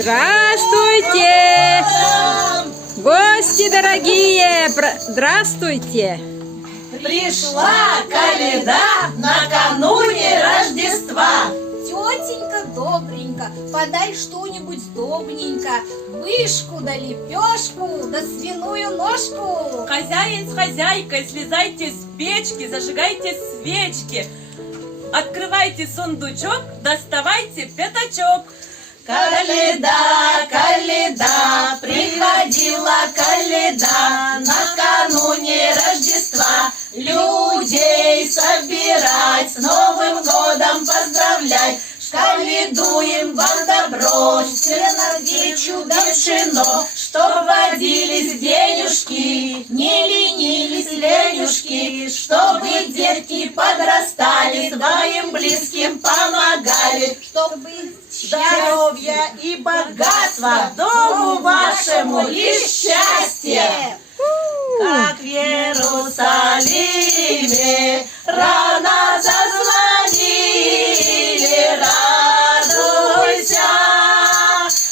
Здравствуйте! Гости дорогие! Здравствуйте! Пришла коляда накануне Рождества. Тетенька добренько, подай что-нибудь сдобненько, вышку да лепешку, да свиную ножку. Хозяин с хозяйкой, слезайте с печки, зажигайте свечки. Открывайте сундучок, доставайте пятачок. Коляда, коляда, приходила коляда накануне Рождества. Людей собирать, с Новым годом поздравлять. Колядуем вам добро, сено, да пшено, чтоб водились денежки, не ленились ленюшки, чтобы детки подрастали, своим близким помогали, Чтобы здоровья и богатства дому вашему и счастье. Как в Иерусалиме рано зазвонили, радуйся,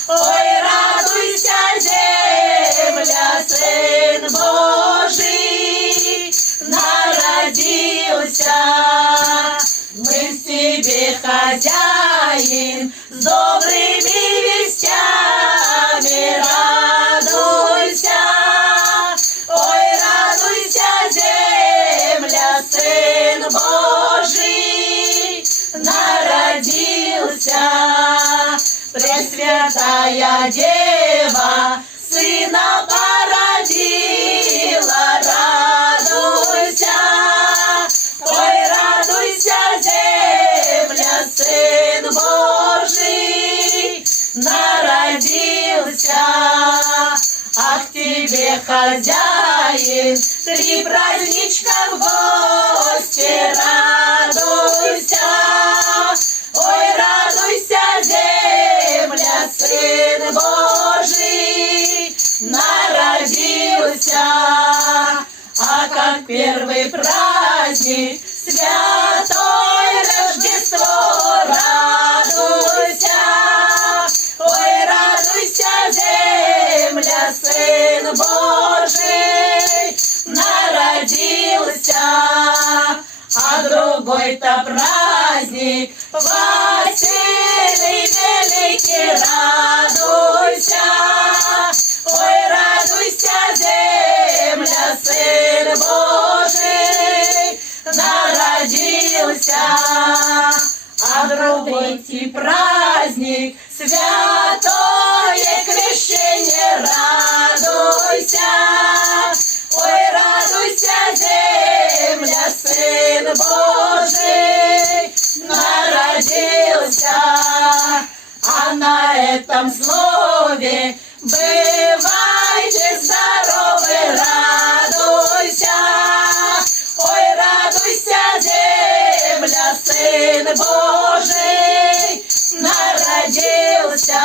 ой, радуйся, земля, Сын Божий народился. Мы в тебе хозяин, с добрыми вестями, радуйся. Сын Божий народился, Пресвятая Дева Сына породила. Радуйся, ой, радуйся, земля, Сын Божий народился. А к тебе, хозяин, три праздничка в гости, радуйся, ой, радуйся, земля, Сын Божий народился. А как первый праздник, святое Рождество, радуйся, ой, радуйся, земля, Сын Божий народился. А другой-то праздник, Василий Великий, радуйся, ой, радуйся, земля, Сын Божий народился. А другой-то праздник, святое крещение, радуйся, ой, радуйся, земля, Сын Божий народился. А на этом слове бывайте здоровы, радуйся, ой, радуйся, земля, Сын Божий народился.